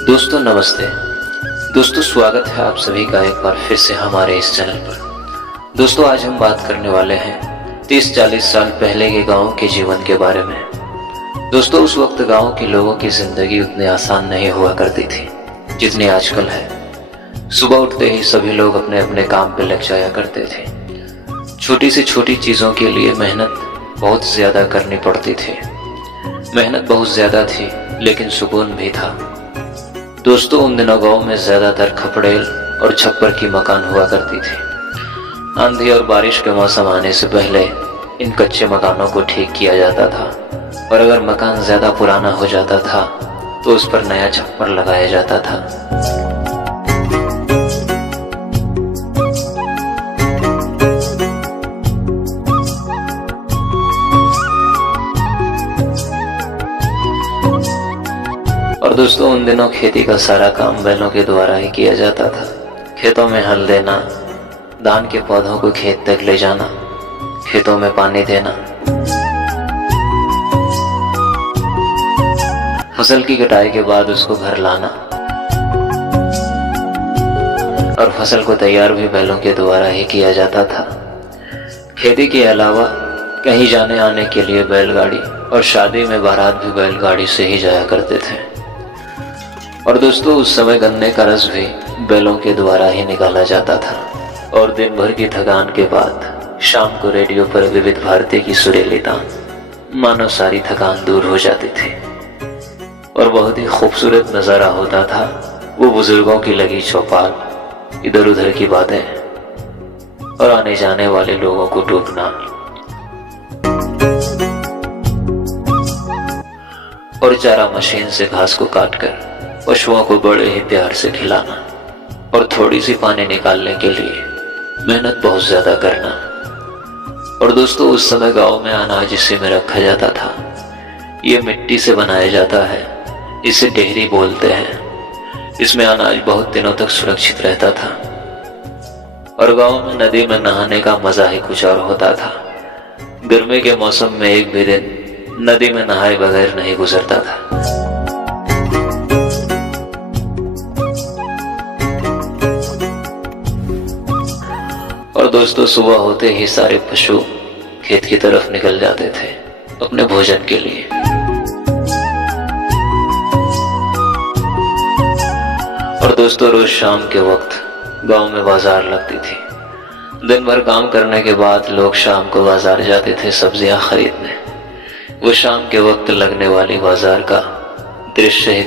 दोस्तों नमस्ते। दोस्तों स्वागत है आप सभी का एक बार फिर से हमारे इस चैनल पर। दोस्तों आज हम बात करने वाले हैं 30-40 साल पहले के गांव के जीवन के बारे में। दोस्तों उस वक्त गांव के लोगों की जिंदगी उतनी आसान नहीं हुआ करती थी जितनी आजकल है। सुबह उठते ही सभी लोग अपने अपने काम पे लग जाया करते थे। छोटी से छोटी चीजों के लिए मेहनत बहुत ज्यादा करनी पड़ती थी। मेहनत बहुत ज्यादा थी लेकिन सुकून भी था। दोस्तों उन दिनों गांव में ज्यादातर खपड़ेल और छप्पर की मकान हुआ करती थी। आंधी और बारिश के मौसम आने से पहले इन कच्चे मकानों को ठीक किया जाता था और अगर मकान ज्यादा पुराना हो जाता था तो उस पर नया छप्पर लगाया जाता था। और दोस्तों उन दिनों खेती का सारा काम बैलों के द्वारा ही किया जाता था। खेतों में हल देना, धान के पौधों को खेत तक ले जाना, खेतों में पानी देना, फसल की कटाई के बाद उसको घर लाना और फसल को तैयार भी बैलों के द्वारा ही किया जाता था। खेती के अलावा कहीं जाने आने के लिए बैलगाड़ी और शादी में बारात भी बैलगाड़ी से ही जाया करते थे। और दोस्तों उस समय गन्ने का रस भी बैलों के द्वारा ही निकाला जाता था। और दिन भर की थकान के बाद शाम को रेडियो पर विविध भारती की सुरीली तान मानो सारी थकान दूर हो जाती थी और बहुत ही खूबसूरत नजारा होता था। वो बुजुर्गों की लगी चौपाल, इधर उधर की बातें और आने जाने वाले लोगों को टोकना और चारा मशीन से घास को काटकर पशुओं को बड़े ही प्यार से खिलाना और थोड़ी सी पानी निकालने के लिए मेहनत बहुत ज्यादा करना। और दोस्तों उस समय गांव में अनाज इसी में रखा जाता था। ये मिट्टी से बनाया जाता है, इसे डेहरी बोलते हैं। इसमें अनाज बहुत दिनों तक सुरक्षित रहता था। और गांव में नदी में नहाने का मजा ही कुछ और होता था। गर्मी के मौसम में एक भी दिन नदी में नहाए बगैर नहीं गुजरता था। और दोस्तों सुबह होते ही सारे पशु खेत की तरफ निकल जाते थे अपने भोजन के लिए। और दोस्तों रोज शाम के वक्त गांव में बाजार लगती थी। दिन भर काम करने के बाद लोग शाम को बाजार जाते थे सब्जियां खरीदने। वो शाम के वक्त लगने वाली बाजार का दृश्य ही